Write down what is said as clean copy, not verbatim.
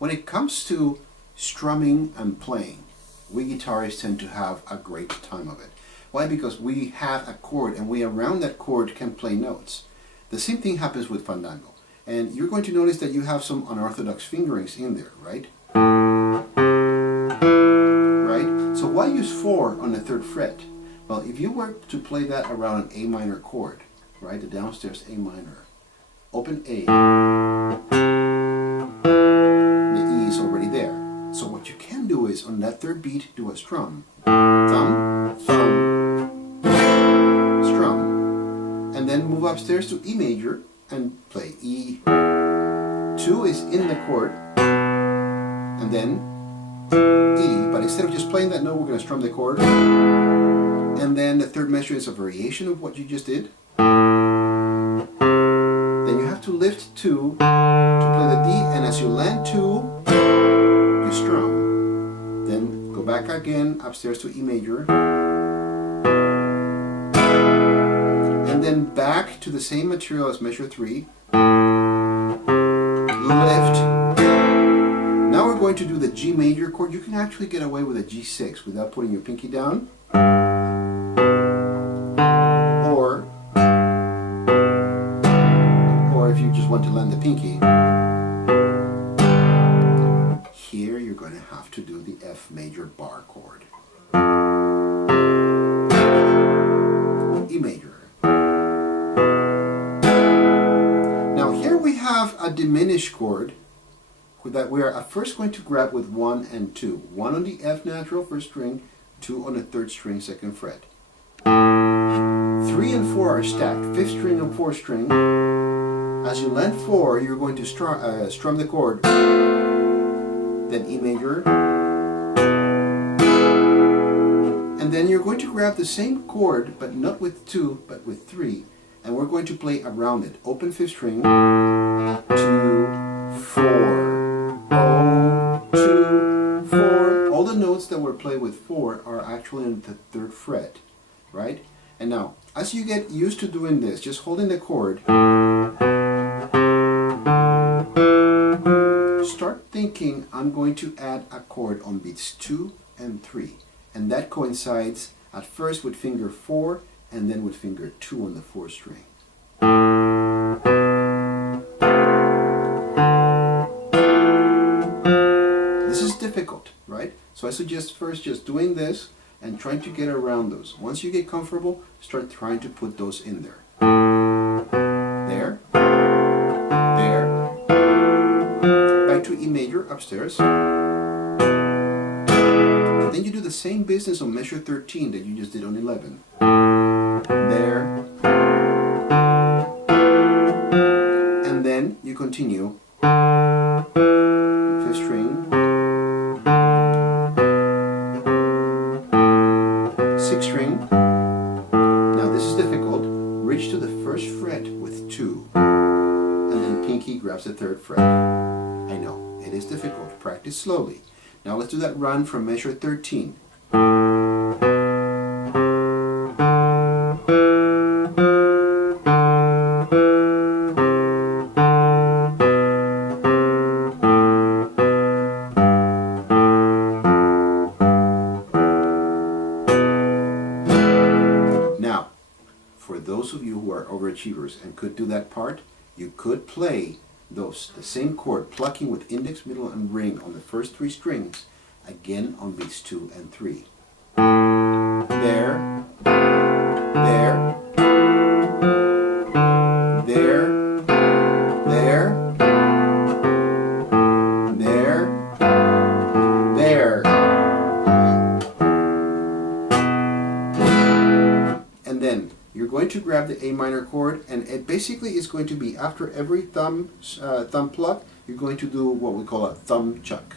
When it comes to strumming and playing, we guitarists tend to have a great time of it. Why? Because we have a chord and we around that chord can play notes. The same thing happens with Fandango. And you're going to notice that you have some unorthodox fingerings in there, right? Right? So why use 4 on the 3rd fret? Well, if you were to play that around an A minor chord, right, the downstairs A minor, open A, the E is already there. So what you can do is, on that 3rd beat, do a strum. Thumb, thumb, strum. And then move upstairs to E major and play E. 2 is in the chord, and then E. But instead of just playing that note, we're going to strum the chord. And then the 3rd measure is a variation of what you just did. Then you have to lift 2 to play the D, and as you land 2, you strum. Then go back again upstairs to E major. And then back to the same material as measure 3. Lift. Now we're going to do the G major chord. You can actually get away with a G6 without putting your pinky down. Or if you just want to land the pinky, here you're going to have to do the F major bar chord. E major. Now here we have a diminished chord that we are at first going to grab with 1 and 2. 1 on the F natural 1st string, 2 on the 3rd string 2nd fret. 3 and 4 are stacked, 5th string and 4th string. As you land 4, you're going to strum the chord, then E major, and then you're going to grab the same chord, but not with 2, but with 3, and we're going to play around it. Open 5th string, 2, 4, 0, 2, 4. All the notes that were played with 4 are actually on the 3rd fret, right? And now, as you get used to doing this, just holding the chord, start thinking, I'm going to add a chord on beats 2 and 3. And that coincides at first with finger 4 and then with finger 2 on the 4th string. This is difficult, right? So I suggest first just doing this and trying to get around those. Once you get comfortable, start trying to put those in there. There. There. Back to E major upstairs. Then you do the same business on measure 13 that you just did on 11. There. And then you continue. 5th string. 6th string. Now this is difficult. Reach to the 1st fret with 2. And then pinky grabs the 3rd fret. I know, it is difficult. Practice slowly. Now let's do that run from measure 13. Now, for those of you who are overachievers and could do that part, you could play the same chord, plucking with index, middle, and ring on the first 3 strings, again on beats 2 and 3. There, there, there, there, there, there. And then you're going to grab the A minor chord, and it basically is going to be after every thumb pluck, you're going to do what we call a thumb chuck.